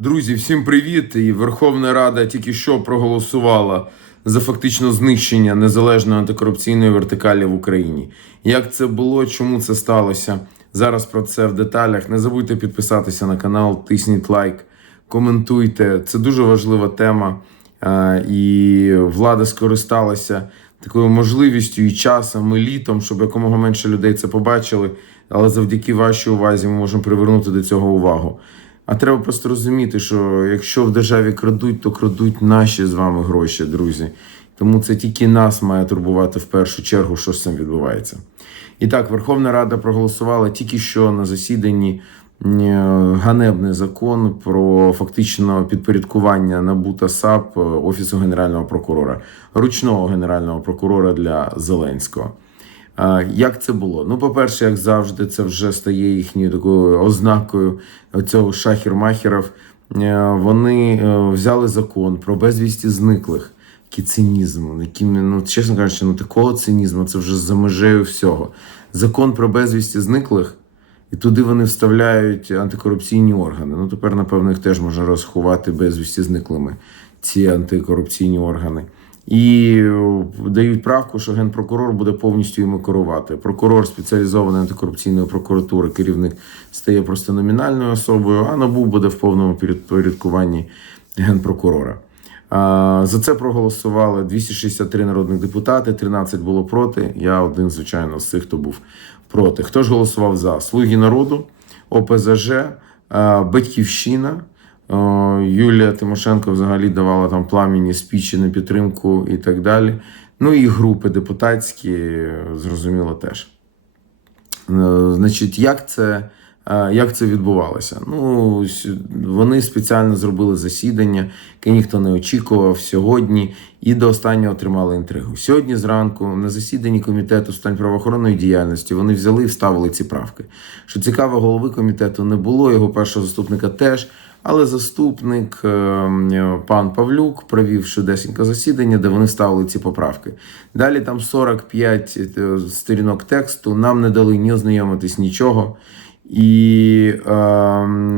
Друзі, всім привіт! І Верховна Рада тільки що проголосувала за фактично знищення незалежної антикорупційної вертикалі в Україні. Як це було, чому це сталося? Зараз про це в деталях. Не забудьте підписатися на канал, тисніть лайк, коментуйте. Це дуже важлива тема. І влада скористалася такою можливістю і часом, і літом, щоб якомога менше людей це побачили. Але завдяки вашій увазі ми можемо привернути до цього увагу. А треба просто розуміти, що якщо в державі крадуть, то крадуть наші з вами гроші, друзі. Тому це тільки нас має турбувати в першу чергу, що з цим відбувається. І так, Верховна Рада проголосувала тільки що на засіданні е, ганебний закон про фактично підпорядкування НАБУ та САП е, Офісу Генерального прокурора, ручного генерального прокурора для Зеленського. Як це було? Ну, по-перше, як завжди, це вже стає їхньою такою ознакою цього шахір-махерів. Е, Вони е, взяли закон про безвісті зниклих. Який цинізм, який, ну, чесно кажучи, ну такого цинізму це вже за межею всього. Закон про безвісті зниклих, і туди вони вставляють антикорупційні органи. Ну, тепер, напевно, їх теж можна розховати безвісті зниклими, ці антикорупційні органи. І е, дають правку, що генпрокурор буде повністю йому керувати. Прокурор спеціалізованої антикорупційної прокуратури, керівник стає просто номінальною особою, а НАБУ буде в повному підпорядкуванні генпрокурора. За це проголосували 263 народних депутати, 13 було проти. Я один, звичайно, з цих, хто був проти. Хто ж голосував за? Слуги народу, ОПЗЖ, Батьківщина. О, Юлія Тимошенко взагалі давала там пламінні спічі на підтримку і так далі. Ну і групи депутатські, зрозуміло, теж. Е, Значить, як це, е, як це відбувалося? Ну, вони спеціально зробили засідання, яке ніхто не очікував сьогодні, і до останнього тримали інтригу. Сьогодні зранку на засіданні комітету з питань правоохоронної діяльності вони взяли і вставили ці правки. Що цікаво, голови комітету не було, його першого заступника теж. Але заступник е, пан Павлюк провів швидесеньке засідання, де вони ставили ці поправки. Далі там 45 е, сторінок тексту, нам не дали ні ознайомитись нічого. І е,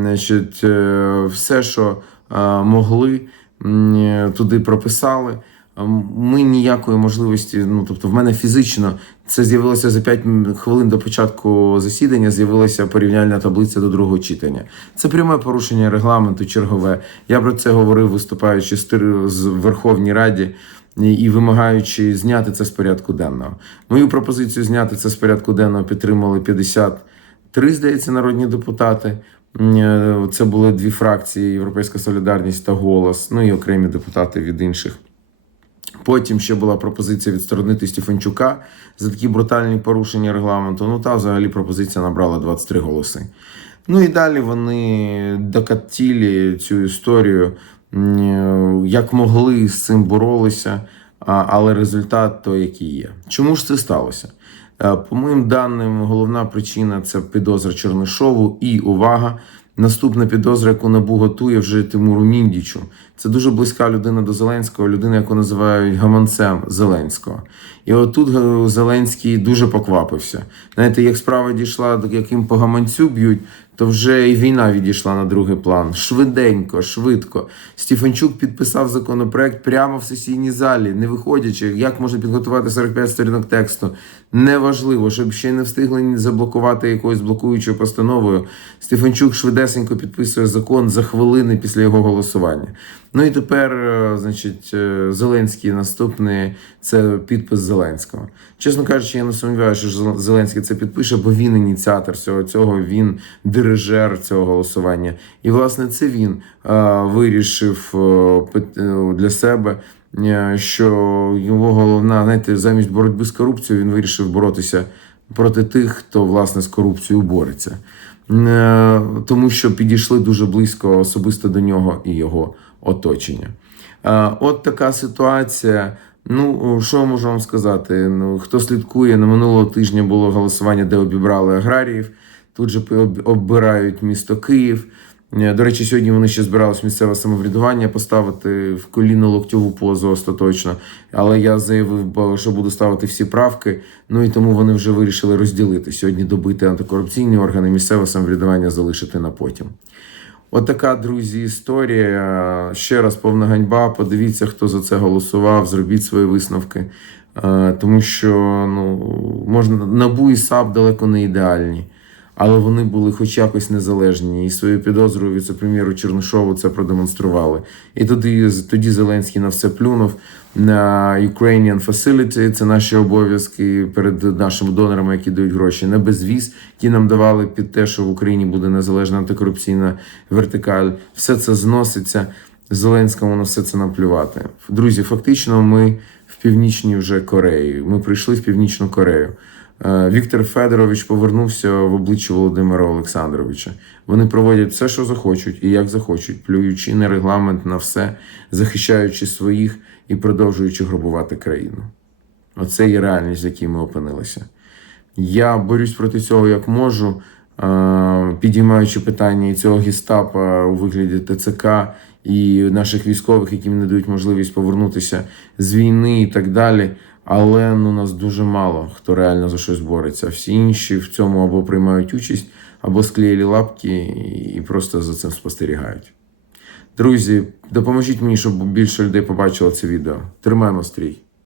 значить, е, все, що е, могли, е, туди прописали. Ем, Ми ніякої можливості, ну тобто, в мене фізично це з'явилося за 5 хвилин до початку засідання. З'явилася порівняльна таблиця до другого читання. Це пряме порушення регламенту, чергове. Я про це говорив, виступаючи з Верховній Раді і і вимагаючи зняти це з порядку денного. Мою пропозицію зняти це з порядку денного підтримали 53, здається, народні депутати. Е, Це були дві фракції: Європейська Солідарність та Голос, ну і окремі депутати від інших. Потім ще була пропозиція відсторонити Стефанчука за такі брутальні порушення регламенту. Ну та взагалі пропозиція набрала 23 голоси. Ну і далі вони докатили цю історію, як могли з цим боролися, але результат той, який є. Чому ж це сталося? Е, По моїм даним, головна причина це підозра Чернишову і увага. Наступна підозра, яку НАБУ готує вже Тимуру Міндічу. Це дуже близька людина до Зеленського, людина, яку називають гаманцем Зеленського. І отут Зеленський дуже поквапився. Знаєте, як справа дійшла до яким по гаманцю б'ють, то вже і війна відійшла на другий план. Швиденько, швидко. Стефанчук підписав законопроект прямо в сесійній залі, не виходячи, як можна підготувати 45 сторінок тексту. Неважливо, щоб ще не встигли заблокувати якоюсь блокуючою постановою. Стефанчук швидесенько підписує закон за хвилини після його голосування. Ну і тепер, е, значить, е, Зеленський наступний це підпис Зеленського. Чесно кажучи, я не сумніваюся, що Зеленський це підпише, бо він ініціатор всього цього, він дирижер цього голосування. І власне це він вирішив е, е, для себе. е, Що його головна, знаєте, замість боротьби з корупцією він вирішив боротися проти тих, хто власне з корупцією бореться, тому що підійшли дуже близько особисто до нього і його оточення. От така ситуація. Ну, що можу вам сказати? Ну, хто слідкує, на минулого тижня було голосування, де обібрали аграріїв. Тут же оббирають місто Київ. Е, До речі, сьогодні вони ще збирались місцеве самоврядування поставити в коліно локтьову позу остаточно. Але я заявив, що буду ставити всі правки. Ну і тому вони вже вирішили розділити сьогодні добити антикорупційні органи, місцеве самоврядування залишити на потім. Отака, друзі, історія. Ще раз повна ганьба. Подивіться, хто за це голосував, зробіть свої висновки. Е, Тому що ну, можна НАБУ і САП далеко не ідеальні, але вони були хоч якось незалежні. І свою підозрою віце-прем'єру Чернишову це продемонстрували. І тоді, тоді Зеленський на все плюнув. На Ukrainian Facility, це наші обов'язки перед нашими донорами, які дають гроші, на безвіз, які нам давали під те, що в Україні буде незалежна антикорупційна вертикаль. Все це зноситься. Зеленському на все це наплювати. Друзі, фактично, ми в північній вже Кореї. Ми прийшли в Північну Корею. Е, Віктор Федорович повернувся в обличчя Володимира Олександровича. Вони проводять все, що захочуть, і як захочуть, плюючи на регламент на все, захищаючи своїх і продовжуючи грабувати країну. Оце є реальність, в якій ми опинилися. Я борюсь проти цього як можу, е, підіймаючи питання і цього гестапа у вигляді ТЦК і наших військових, яким не дають можливість повернутися з війни і так далі. Але ну, нас дуже мало хто реально за щось бореться. Всі інші в цьому або приймають участь, або склеїли лапки і просто за цим спостерігають. Друзі, допоможіть мені, щоб більше людей побачило це відео. Тримаємо стрій.